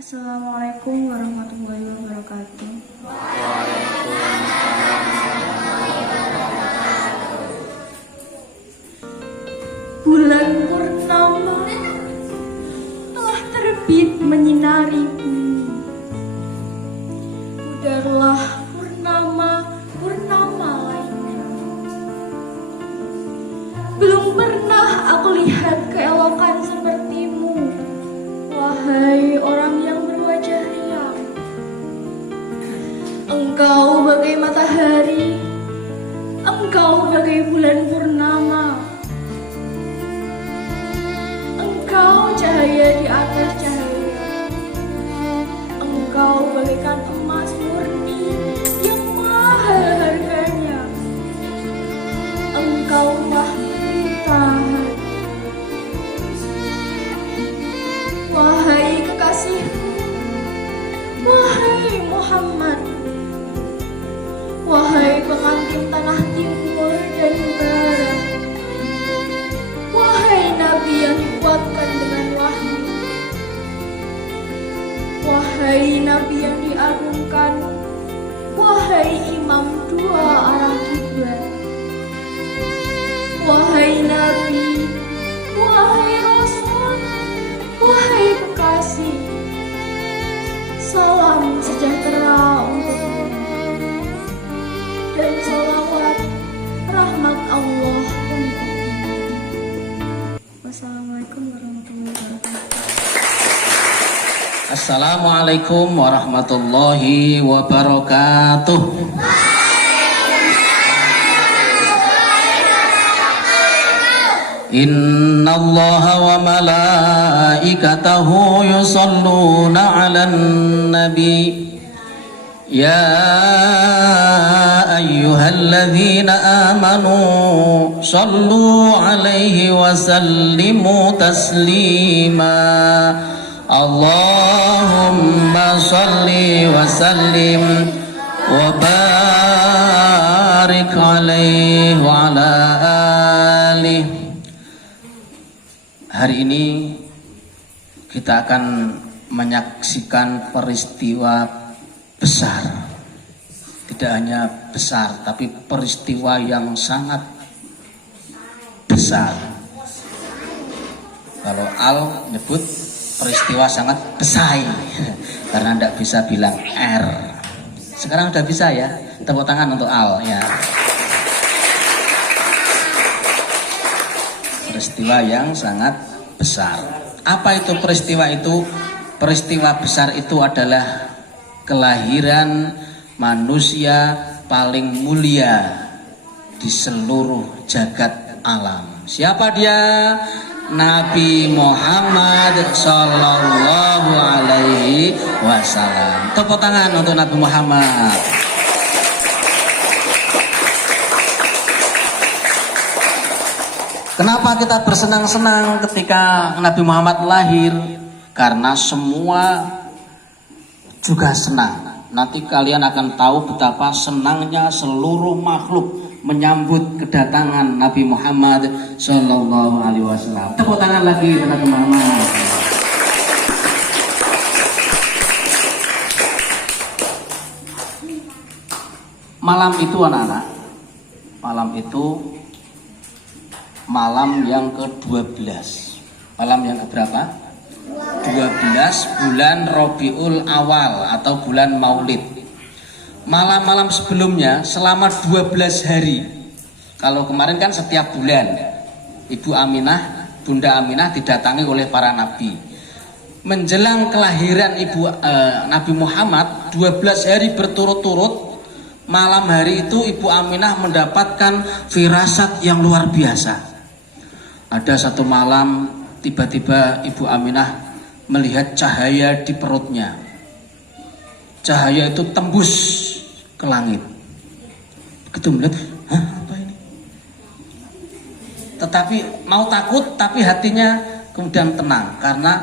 Assalamualaikum warahmatullahi wabarakatuh. Bulan purnama telah terbit menyinari bumi. Udarlah purnama lainnya. Belum pernah aku lihat keelokan sepertimu, wahai orang yang berwajah riang. Engkau bagai matahari, engkau bagai bulan purnama. Engkau cahaya di atas cahaya. Engkau bagaikan emas murni yang mahal harganya. Engkaulah Tuhan. Wahai kekasihku, wahai Muhammad, wahai pengantin tanah timur dan barat, wahai Nabi yang dikuatkan dengan wahyu, wahai Nabi yang diagungkan, wahai imam dua arah kiblat, wahai Nabi, wahai Rasul, wahai kekasih, salam sejahtera untukmu dan salawat rahmat Allah untukmu. Wassalamualaikum warahmatullahi wabarakatuh. Assalamualaikum warahmatullahi wabarakatuh. Inna Allaha wa malaikatahu yusalluna 'alan nabi. Ya ayyuhalladzina amanu sallu 'alaihi wa sallimu taslima. Allahumma salli wa sallim wa barik 'alaihi wa ala alihi. Hari ini kita akan menyaksikan peristiwa besar. Tidak hanya besar, tapi peristiwa yang sangat besar. Kalau Al nyebut peristiwa sangat besar, karena tidak bisa bilang R. Sekarang udah bisa ya. Tepuk tangan untuk Al ya. Peristiwa yang sangat besar. Apa itu peristiwa itu? Peristiwa besar itu adalah kelahiran manusia paling mulia di seluruh jagat alam. Siapa dia? Nabi Muhammad Sallallahu Alaihi Wasallam. Tepuk tangan untuk Nabi Muhammad. Kenapa kita bersenang-senang ketika Nabi Muhammad lahir? Karena semua juga senang. Nanti kalian akan tahu betapa senangnya seluruh makhluk menyambut kedatangan Nabi Muhammad Sallallahu Alaihi Wasallam. Tepuk tangan lagi untuk Nabi Muhammad. Malam itu anak-anak, malam itu malam yang ke-12. Malam yang keberapa? 12 bulan Rabiul Awal atau bulan Maulid. Malam-malam sebelumnya selama 12 hari. Kalau kemarin kan setiap bulan Ibu Aminah, Bunda Aminah didatangi oleh para nabi. Menjelang kelahiran Nabi Muhammad 12 hari berturut-turut, malam hari itu Ibu Aminah mendapatkan firasat yang luar biasa. Ada satu malam tiba-tiba Ibu Aminah melihat cahaya di perutnya. Cahaya itu tembus ke langit. Begitu melihat, hah, apa ini? Tetapi mau takut, tapi hatinya kemudian tenang karena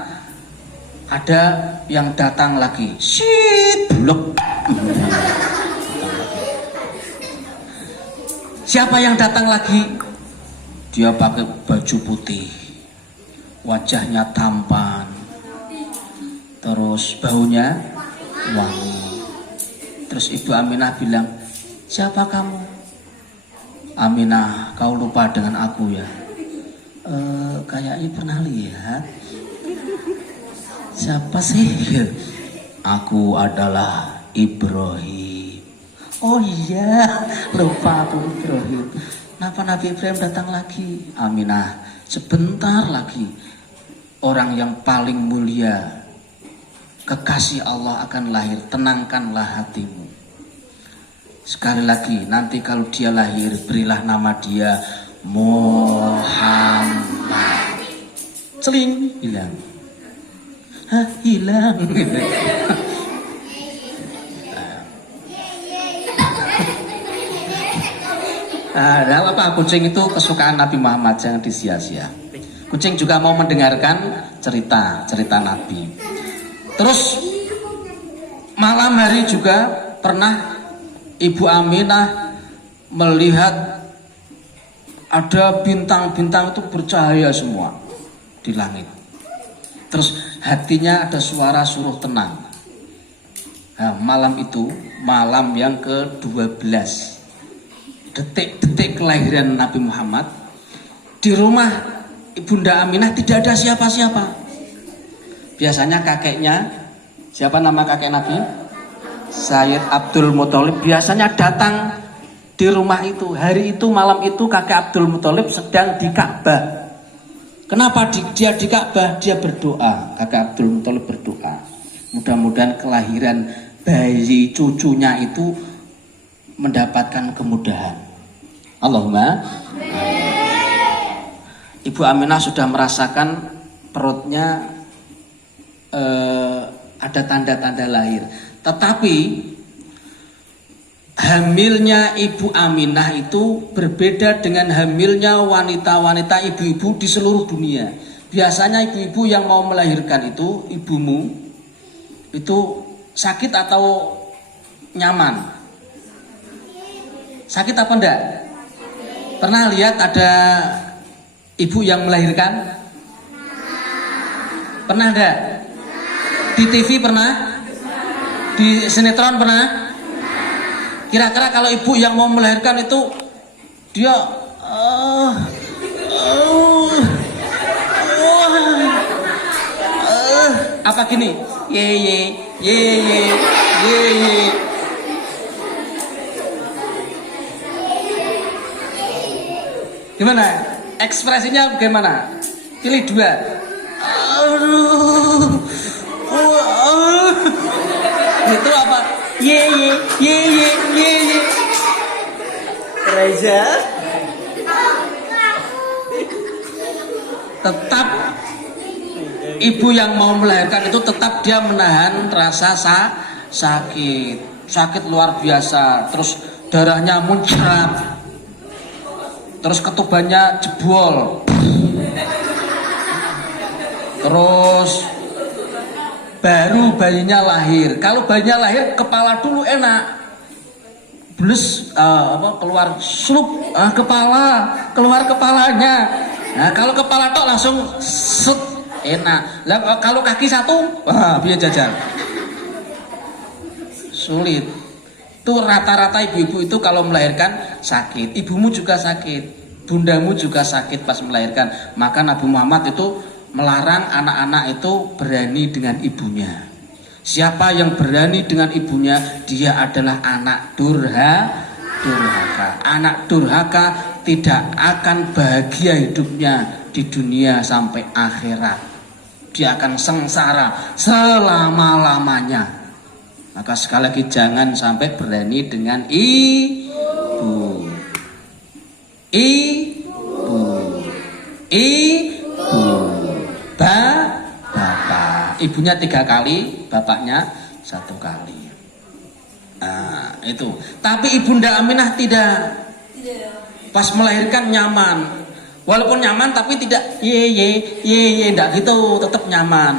ada yang datang lagi. Shit, blok. Siapa yang datang lagi? Dia pakai baju putih, wajahnya tampan, terus baunya wangi. Terus Ibu Aminah bilang, siapa kamu? Aminah, kau lupa dengan aku ya? Kayaknya pernah lihat. Siapa sih? Aku adalah Ibrahim. Oh iya, lupa aku Ibrahim. Kenapa Nabi Ibrahim datang lagi? Aminah, sebentar lagi orang yang paling mulia, kekasih Allah akan lahir. Tenangkanlah hatimu. Sekali lagi, nanti kalau dia lahir, berilah nama dia Muhammad. Celing, hilang. Hah, hilang. Nah, apa kucing itu kesukaan Nabi Muhammad, jangan disia-sia. Kucing juga mau mendengarkan cerita Nabi. Terus malam hari juga pernah Ibu Aminah melihat ada bintang-bintang itu bercahaya semua di langit. Terus hatinya ada suara suruh tenang. Nah, malam itu malam yang ke-12, detik-detik kelahiran Nabi Muhammad. Di rumah Ibunda Aminah tidak ada siapa-siapa. Biasanya kakeknya, siapa nama kakek Nabi? Sayyid Abdul Muthalib, biasanya datang di rumah itu. Hari itu, malam itu kakek Abdul Muthalib sedang di Ka'bah. Kenapa dia di Ka'bah? Dia berdoa. Kakek Abdul Muthalib berdoa, mudah-mudahan kelahiran bayi cucunya itu mendapatkan kemudahan. Allahumma. Ibu Aminah sudah merasakan perutnya ada tanda-tanda lahir. Tetapi hamilnya Ibu Aminah itu berbeda dengan hamilnya wanita-wanita ibu-ibu di seluruh dunia. Biasanya ibu-ibu yang mau melahirkan itu, ibumu itu sakit atau nyaman? Sakit apa enggak? Pernah lihat ada ibu yang melahirkan? Pernah enggak? Di TV pernah? Di sinetron pernah? Kira-kira kalau ibu yang mau melahirkan itu dia apa gini? Ye. Gimana? Ekspresinya bagaimana? Pilih dua. Itu apa? Ye. Reza. Tetap ibu yang mau melahirkan itu tetap dia menahan rasa sakit luar biasa. Terus darahnya muncrat. Terus ketubannya jebol. Terus baru bayinya lahir. Kalau bayinya lahir kepala dulu enak. Blus keluar slup keluar kepalanya. Nah, kalau kepala tok langsung set enak. Lah kalau kaki satu, biar jajan. Sulit. Itu rata-rata ibu-ibu itu kalau melahirkan sakit. Ibumu juga sakit, bundamu juga sakit pas melahirkan. Maka Nabi Muhammad itu melarang anak-anak itu berani dengan ibunya. Siapa yang berani dengan ibunya, dia adalah anak durhaka. Anak durhaka tidak akan bahagia hidupnya di dunia sampai akhirat. Dia akan sengsara selama-lamanya. Maka sekali lagi jangan sampai berani dengan ibu. Bapak. Ibunya 3 kali, bapaknya 1 kali. Nah, itu. Tapi Ibunda Aminah tidak. Pas melahirkan nyaman. Walaupun nyaman tapi tidak enggak gitu, tetap nyaman.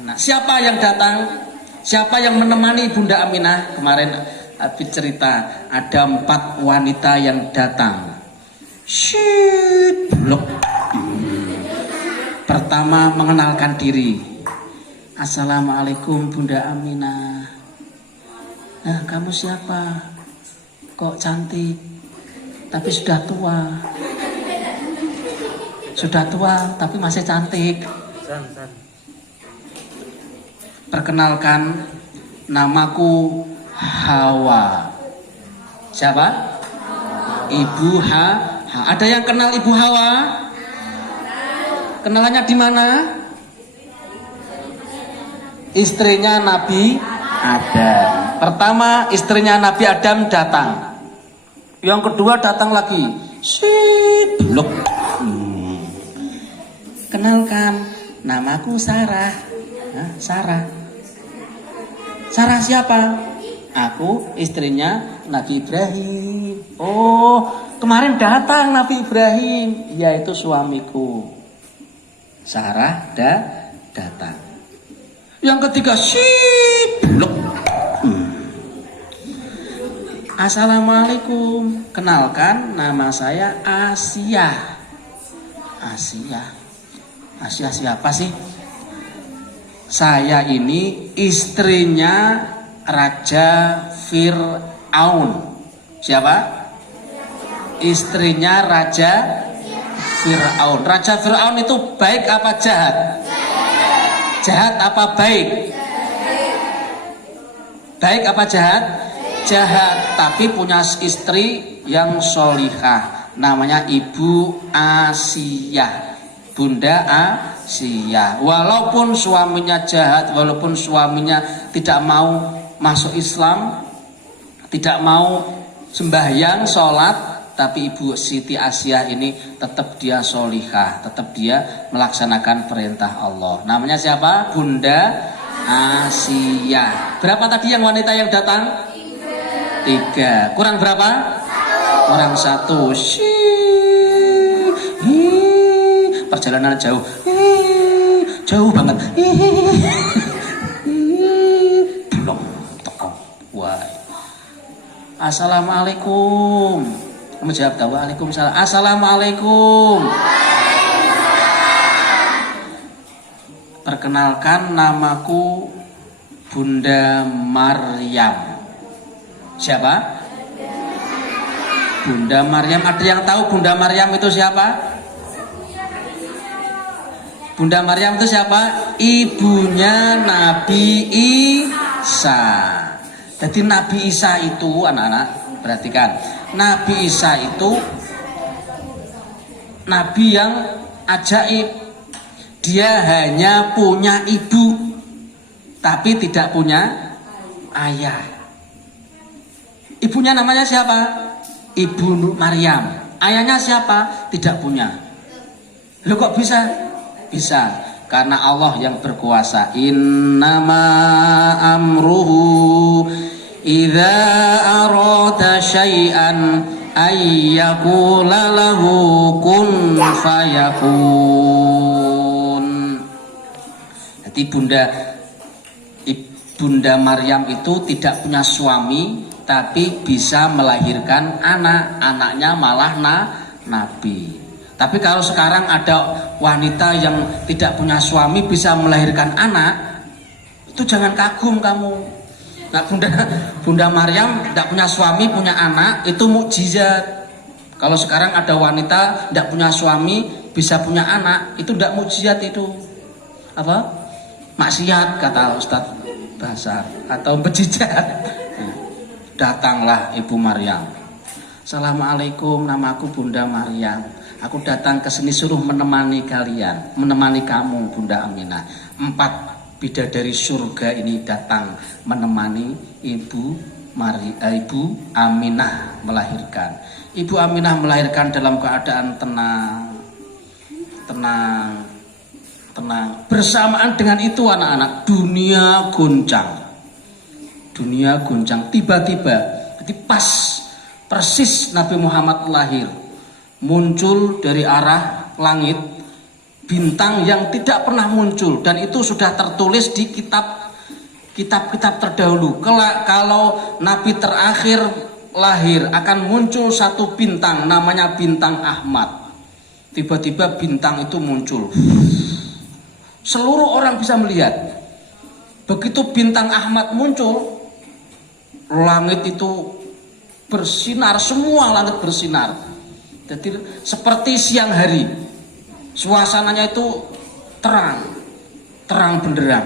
Enak. Siapa yang datang? Siapa yang menemani Bunda Aminah? Kemarin Abi cerita ada 4 wanita yang datang. Blok. Pertama mengenalkan diri. Assalamualaikum Bunda Aminah. Nah, kamu siapa? Kok cantik, tapi sudah tua. Sudah tua, tapi masih cantik. Perkenalkan, namaku Hawa. Siapa? Ibu Ada yang kenal Ibu Hawa? Kenalannya di mana? Istrinya Nabi Adam. Pertama, istrinya Nabi Adam datang. Yang kedua datang lagi. Blok. Kenalkan, namaku Sarah. Sarah. Sarah siapa? Aku istrinya Nabi Ibrahim. Oh, kemarin datang Nabi Ibrahim, yaitu suamiku. Sarah datang. Yang ketiga, blok. Assalamualaikum. Kenalkan, nama saya Asia. Asia siapa sih? Saya ini istrinya Raja Fir'aun. Siapa? Istrinya Raja Fir'aun. Raja Fir'aun itu baik apa jahat? Jahat apa baik? Baik apa jahat? Jahat, tapi punya istri yang solihah. Namanya Ibu Asia, Bunda Asia. Walaupun suaminya jahat, walaupun suaminya tidak mau masuk Islam, tidak mau sembahyang, sholat, tapi Ibu Siti Asia ini tetap dia solihah, tetap dia melaksanakan perintah Allah. Namanya siapa? Bunda Asia. Berapa tadi yang wanita yang datang? 3. Kurang berapa? Kurang 1. Perjalanan jauh. Jauh banget. Belum. Wah. Assalamualaikum. Kamu jawab tahu. Waalaikumsalam. Assalamualaikum. Perkenalkan, namaku Bunda Maryam. Siapa? Bunda Maryam. Ada yang tahu Bunda Maryam itu siapa? Bunda Maryam itu siapa? Ibunya Nabi Isa. Jadi Nabi Isa itu, anak-anak perhatikan, Nabi Isa itu Nabi yang ajaib. Dia hanya punya ibu, tapi tidak punya ayah. Ibunya namanya siapa? Ibu Maryam. Ayahnya siapa? Tidak punya. Loh kok bisa? Bisa, karena Allah yang berkuasa. Innama amruhu idza arada syai'an ayyaqula lahu kun fayakun. Jadi Bunda Maryam itu tidak punya suami, tapi bisa melahirkan anak. Anaknya malah nabi. Tapi kalau sekarang ada wanita yang tidak punya suami bisa melahirkan anak, itu jangan kagum kamu. Nah, Bunda Maryam tidak punya suami, punya anak, itu mukjizat. Kalau sekarang ada wanita tidak punya suami bisa punya anak, itu tidak mukjizat, itu apa? Maksiat, kata Ustadz Basar, atau bejijat. Datanglah Ibu Maryam. Assalamualaikum, namaku Bunda Maryam. Aku datang ke sini suruh menemani kalian, menemani kamu Bunda Aminah. 4 bidadari surga ini datang menemani Ibu Aminah melahirkan. Ibu Aminah melahirkan dalam keadaan tenang. Bersamaan dengan itu anak-anak, dunia goncang. Tiba-tiba, jadi persis Nabi Muhammad lahir, muncul dari arah langit bintang yang tidak pernah muncul, dan itu sudah tertulis di kitab-kitab terdahulu. Kalau Nabi terakhir lahir akan muncul satu bintang, namanya bintang Ahmad. Tiba-tiba bintang itu muncul, seluruh orang bisa melihat. Begitu bintang Ahmad muncul, langit itu bersinar, semua langit bersinar. Jadi seperti siang hari, suasananya itu terang benderang.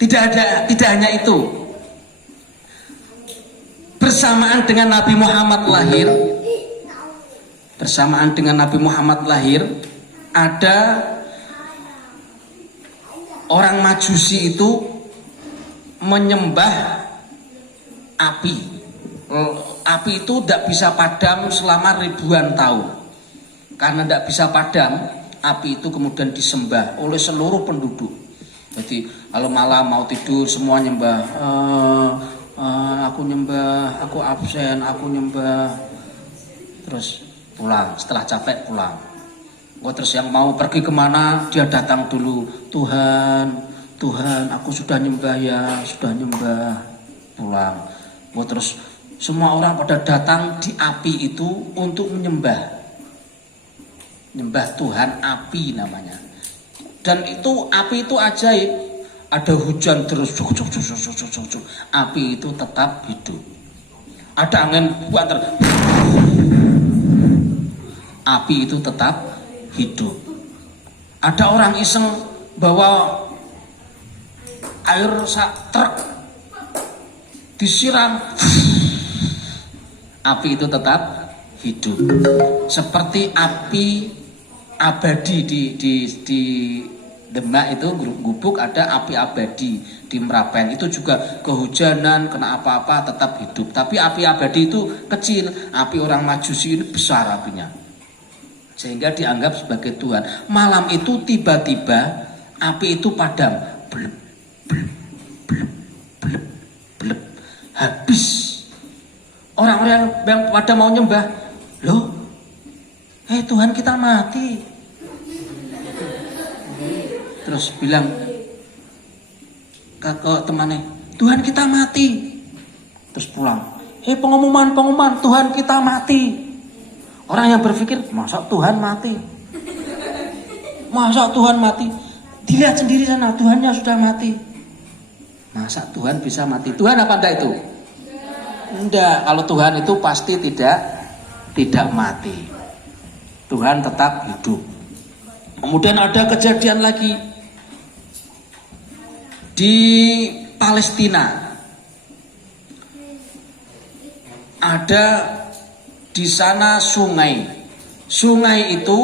Tidak hanya itu, bersamaan dengan Nabi Muhammad lahir, ada orang Majusi itu menyembah api. Api itu tidak bisa padam selama ribuan tahun. Karena tidak bisa padam, api itu kemudian disembah oleh seluruh penduduk. Jadi kalau malam mau tidur semua nyembah, aku nyembah, aku absen, aku nyembah, terus pulang. Setelah capek pulang. Terus yang mau pergi kemana dia datang dulu, Tuhan, aku sudah nyembah ya, sudah nyembah, pulang. Terus semua orang pada datang di api itu untuk menyembah Tuhan api namanya. Dan itu api itu ajaib, ada hujan terus, api itu tetap hidup. Ada angin buat api itu tetap hidup. Ada orang iseng bawa air truk disiram, api itu tetap hidup. Seperti api abadi di Demak itu Gubuk ada api abadi, di Merapen itu juga kehujanan kena apa-apa tetap hidup. Tapi api abadi itu kecil, api orang Majusi ini besar apinya, sehingga dianggap sebagai Tuhan. Malam itu tiba-tiba api itu padam, blep, blep, blep, blep, blep, habis. Orang-orang yang pada mau nyembah, loh, Tuhan kita mati. Terus bilang ke temannya, Tuhan kita mati. Terus pulang, pengumuman Tuhan kita mati. Orang yang berpikir, masa Tuhan mati? Masa Tuhan mati? Dilihat sendiri sana, Tuhannya sudah mati. Masa Tuhan bisa mati? Tuhan apa enggak itu? Enggak, kalau Tuhan itu pasti tidak mati. Tuhan tetap hidup. Kemudian ada kejadian lagi di Palestina. Ada di sana sungai. Sungai itu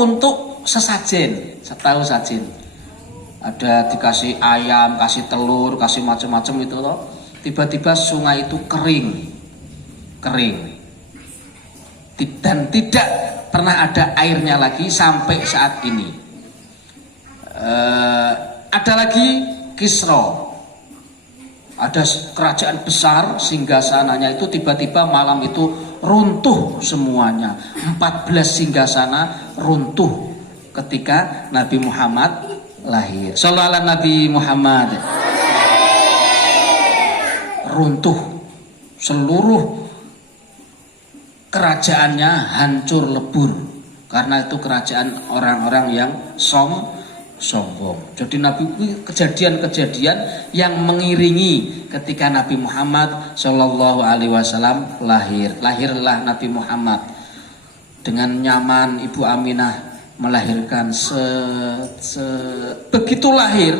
untuk sesajen, setahu sajen. Ada dikasih ayam, kasih telur, kasih macam-macam itu loh. Tiba-tiba sungai itu kering. Dan tidak pernah ada airnya lagi sampai saat ini. Ada lagi Kisra. Ada kerajaan besar, singgasananya itu tiba-tiba malam itu runtuh semuanya. 14 singgasana runtuh ketika Nabi Muhammad lahir. Shallallahu alaihi Nabi Muhammad. Runtuh, seluruh kerajaannya hancur lebur karena itu kerajaan orang-orang yang sombong. Jadi Nabi kejadian-kejadian yang mengiringi ketika Nabi Muhammad Shallallahu Alaihi Wasallam lahir. Lahirlah Nabi Muhammad dengan nyaman, Ibu Aminah melahirkan. Begitu lahir,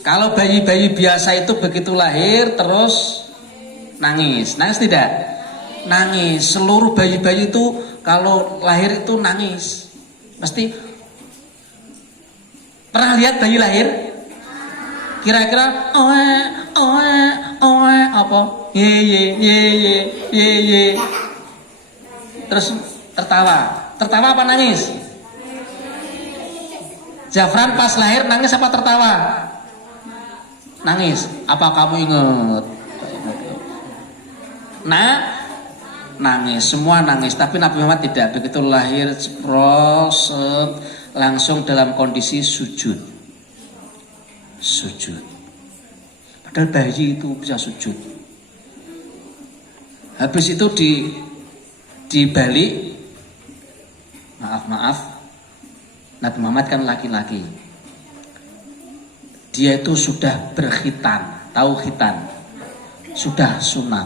kalau bayi-bayi biasa itu begitu lahir terus nangis tidak? Nangis. Seluruh bayi-bayi itu kalau lahir itu nangis. Mesti. Pernah lihat bayi lahir? Kira-kira oe apa? Ye. Terus tertawa apa nangis? Zafran pas lahir nangis apa tertawa? Nangis. Apa kamu ingat? Nangis, semua nangis. Tapi Nabi Muhammad tidak. Begitu lahir langsung dalam kondisi sujud. Padahal bayi itu bisa sujud. Habis itu dibalik, maaf, Nabi Muhammad kan laki-laki. Dia itu sudah berkhitan, tahu khitan, sudah sunat.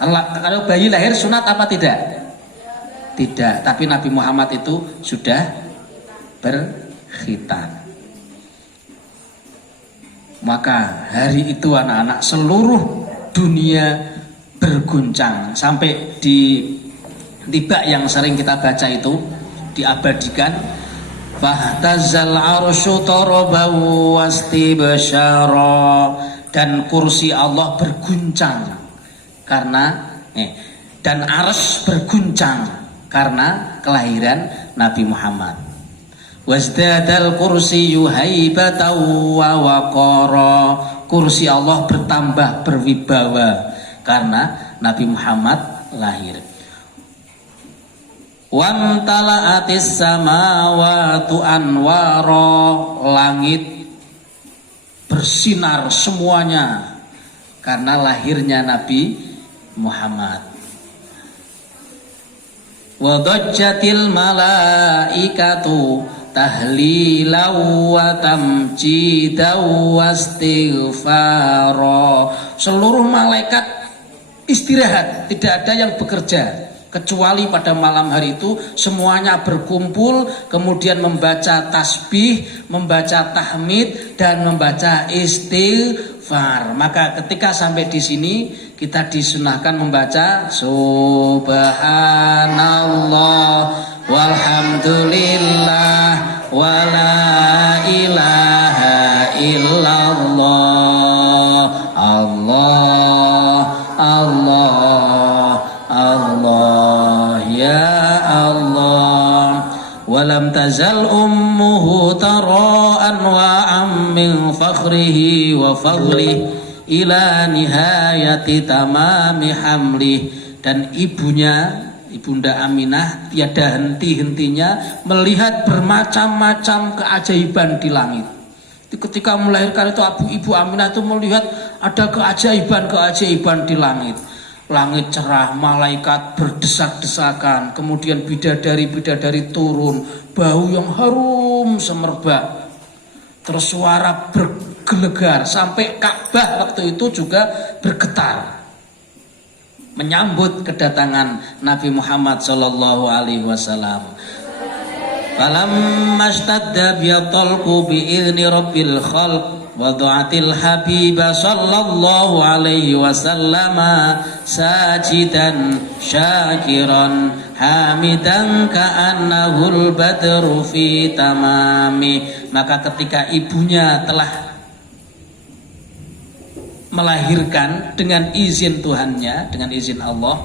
Kalau bayi lahir sunat apa tidak? Tidak, tapi Nabi Muhammad itu sudah berkhitan. Maka hari itu anak-anak seluruh dunia berguncang. Sampai di tiba yang sering kita baca itu diabadikan, fahtazal arsyu tarabahu wastibsyara, dan kursi Allah berguncang karena dan arsy berguncang karena kelahiran Nabi Muhammad. Wasdadal kursiyyu haibatan wa waqara, kursi Allah bertambah berwibawa karena Nabi Muhammad lahir. Wamtala'atis samawati anwara, langit bersinar semuanya karena lahirnya Nabi Muhammad. Wadajjatil malaikatu tahlilau wa tamjidau wastighfara, seluruh malaikat istirahat, tidak ada yang bekerja kecuali pada malam hari itu semuanya berkumpul kemudian membaca tasbih, membaca tahmid dan membaca istighfar. Maka ketika sampai di sini kita disunahkan membaca subhanallah walhamdulillah wala ilaha illallah Allah Allah Allah ya Allah. Walam tazal ummuhu tara'an wa min fakhrihi wa fadlih ila nihayati tamami hamlih, dan ibunya Ibunda Aminah tiada henti-hentinya melihat bermacam-macam keajaiban di langit. Ketika melahirkan itu Ibu Aminah itu melihat ada keajaiban-keajaiban di langit. Langit cerah, malaikat berdesak-desakan, kemudian bidadari-bidadari turun, bau yang harum semerbak, terus suara bergelegar, sampai Ka'bah waktu itu juga bergetar menyambut kedatangan Nabi Muhammad sallallahu alaihi wasallam. Falamma ishtadda biyatalqu bi'izni rabbil khalq wada'atil habiba sallallahu alaihi wasallam sajidan syakiran hamidan ka'annahul badru fi tamami. Maka ketika ibunya telah melahirkan dengan izin Tuhannya, dengan izin Allah,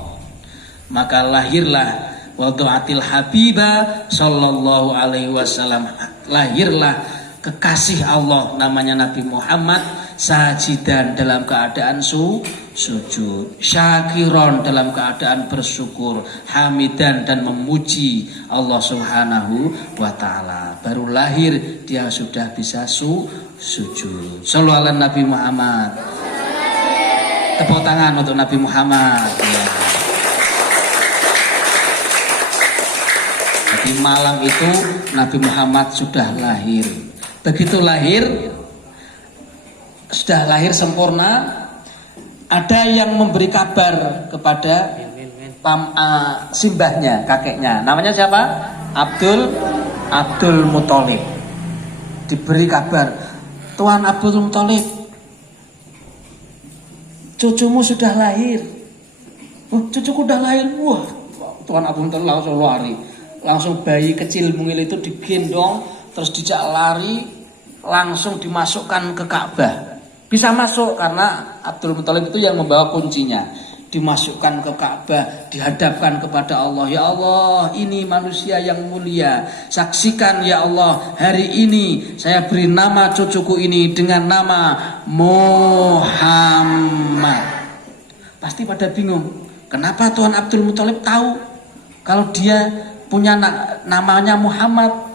maka lahirlah wada'atil habiba sallallahu alaihi wasallam, lahirlah kekasih Allah namanya Nabi Muhammad, sajidan dalam keadaan sujud, syakiron dalam keadaan bersyukur, hamidan dan memuji Allah Subhanahu wa taala. Baru lahir dia sudah bisa sujud. Shallallahu ala Nabi Muhammad. Tepuk tangan untuk Nabi Muhammad ya. Jadi malam itu Nabi Muhammad sudah lahir. Begitu lahir, sudah lahir sempurna, ada yang memberi kabar kepada simbahnya, kakeknya. Namanya siapa? Abdul Muthalib. Diberi kabar, Tuan Abdul Muthalib, cucumu sudah lahir. Oh, cucuku udah lahir. Wah, Tuan Abdul Muthalib langsung lari. Langsung bayi kecil mungil itu digendong, terus dijak lari, langsung dimasukkan ke Ka'bah. Bisa masuk karena Abdul Muthalib itu yang membawa kuncinya. Dimasukkan ke Ka'bah, dihadapkan kepada Allah. Ya Allah, ini manusia yang mulia. Saksikan ya Allah, hari ini saya beri nama cucuku ini dengan nama Muhammad. Pasti pada bingung, kenapa Tuan Abdul Muthalib tahu kalau dia punya namanya Muhammad?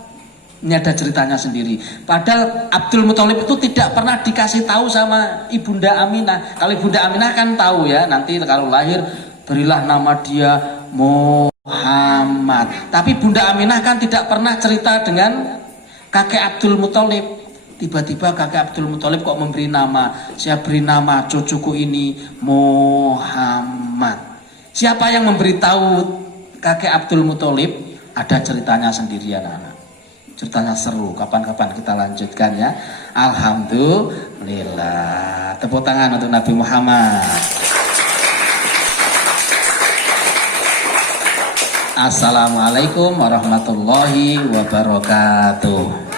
Ini ada ceritanya sendiri. Padahal Abdul Muthalib itu tidak pernah dikasih tahu sama Ibunda Aminah. Kalau Ibunda Aminah kan tahu ya, nanti kalau lahir berilah nama dia Muhammad. Tapi Bunda Aminah kan tidak pernah cerita dengan kakek Abdul Muthalib. Tiba-tiba kakek Abdul Muthalib kok memberi nama. Saya beri nama cucuku ini Muhammad. Siapa yang memberitahu kakek Abdul Muthalib? Ada ceritanya sendiri anak-anak. Ceritanya seru. Kapan-kapan kita lanjutkan ya. Alhamdulillah. Tepuk tangan untuk Nabi Muhammad. Assalamualaikum warahmatullahi wabarakatuh.